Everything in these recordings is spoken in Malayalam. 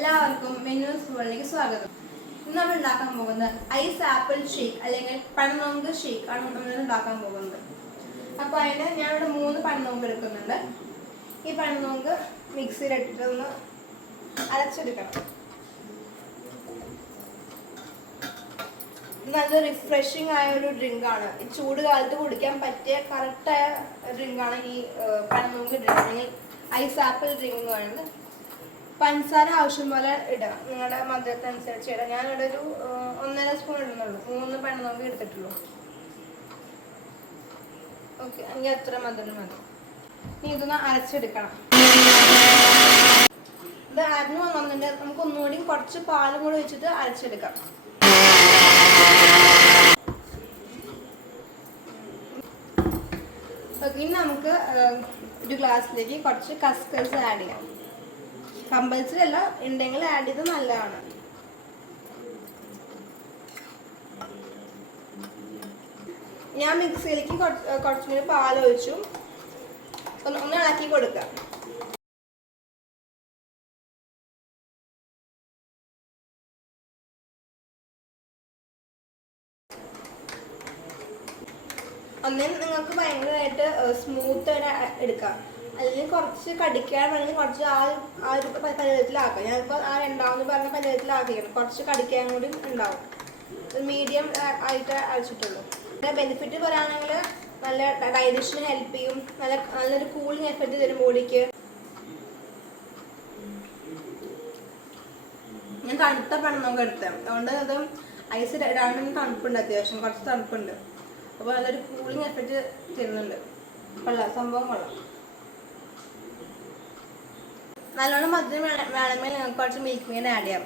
എല്ലാവർക്കും മെനൂസ് വേൾഡിലേക്ക് സ്വാഗതം. ഇന്ന് നമ്മൾ ഉണ്ടാക്കാൻ പോകുന്നത് ഐസ് ആപ്പിൾ ഷേക്ക് അല്ലെങ്കിൽ പഴനോങ്ക് ഷേക്ക് ആണ് നമ്മൾ ഉണ്ടാക്കാൻ പോകുന്നത്. അപ്പോൾ അതിന് ഞാനിവിടെ 3 പഴനോങ്ക് എടുക്കുന്നുണ്ട്. ഈ പഴനോങ്ക് മിക്സിയിലിട്ടിട്ട് ഒന്ന് അരച്ചെടുക്കണം. നല്ല റിഫ്രഷിംഗ് ആയ ഒരു ഡ്രിങ്കാണ്. ഈ ചൂട് കാലത്ത് കുടിക്കാൻ പറ്റിയ കറക്റ്റായ ഡ്രിങ്കാണ് ഈ പഴനോങ്ക് ഡ്രിങ്ക് അല്ലെങ്കിൽ ഐസ് ആപ്പിൾ ഡ്രിങ്ക് എന്ന് പറയുന്നത്. പഞ്ചസാര ആവശ്യം പോലെ ഇടാം, നിങ്ങളുടെ മധുരത്തിനനുസരിച്ച് ഇടാം. ഞാനിവിടെ ഒരു 1.5 സ്പൂൺ ഇടുന്നുള്ളൂ. 3 പഴനോങ്ക് എടുത്തിട്ടുള്ളൂ. ഓക്കെ, എനിക്ക് അത്ര മധുരം മതി. ഇനി ഇതൊന്ന് അരച്ചെടുക്കണം. ഇത് അരഞ്ഞു വന്നിട്ട് നമുക്ക് ഒന്നുകൂടി കുറച്ച് പാലും കൂടി വെച്ചിട്ട് അരച്ചെടുക്കാം. ഇനി നമുക്ക് ഒരു ഗ്ലാസ്സിലേക്ക് കുറച്ച് കസ്കസ് ആഡ് ചെയ്യാം. കമ്പൽസറി അല്ല, ഉണ്ടെങ്കിൽ ആഡ് ചെയ്ത് നല്ലതാണ്. ഞാൻ മിക്സിയിലേക്ക് കുറച്ചും കൂടി പാലൊഴിച്ചു ഒന്ന് ഇളക്കി കൊടുക്കാം. ഒന്നിനും നിങ്ങൾക്ക് ഭയങ്കരമായിട്ട് സ്മൂത്ത് എടുക്കാം, അല്ലെങ്കിൽ കുറച്ച് കടിക്കാൻ വേണമെങ്കിൽ കുറച്ച് ആ ഒരു പരുവത്തിലാക്കാം. ഞാനിപ്പോൾ ആ രണ്ടാമത് പറഞ്ഞ പരുവത്തിലാക്കിയാണ്. കുറച്ച് കടിക്കാൻ കൂടി ഉണ്ടാവും. മീഡിയം ആയിട്ട് അരച്ചിട്ടുള്ളൂ. പിന്നെ ബെനിഫിറ്റ് പറയുകയാണെങ്കിൽ നല്ല ഡൈജഷന് ഹെൽപ്പ് ചെയ്യും, നല്ലൊരു കൂളിംഗ് എഫക്റ്റ് തരും ബോഡിക്ക്. ഞാൻ തണുത്ത പഴനോങ്ക് എടുത്തത്, അതുകൊണ്ട് അത് ഐസ് ഇടാണ്ട് തണുപ്പുണ്ട്, അത്യാവശ്യം കുറച്ച് തണുപ്പുണ്ട്. അപ്പോൾ നല്ലൊരു കൂളിംഗ് എഫക്റ്റ് തരുന്നുണ്ട്. കൊള്ളാം, സംഭവം കൊള്ളാം. നല്ലോണം മധുരം വേണമെങ്കിൽ നിങ്ങൾക്ക് കുറച്ച് മിൽക്ക് മെയ്ഡ് ആഡ് ചെയ്യാം,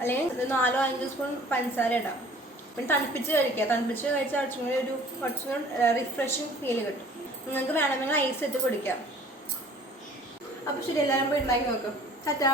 അല്ലെങ്കിൽ 4-5 സ്പൂൺ പഞ്ചസാര ഇടാം. പിന്നെ തണുപ്പിച്ച് കഴിക്കുക. തണുപ്പിച്ച് കഴിച്ചാൽ കുറച്ചും കൂടി റിഫ്രഷിങ് ഫീൽ കിട്ടും. നിങ്ങൾക്ക് വേണമെങ്കിൽ ഐസ് ഇട്ട് കുടിക്കാം. അപ്പോൾ ശരി, എല്ലാവരും പോയി ഉണ്ടാക്കി നോക്കും. ടാറ്റാ.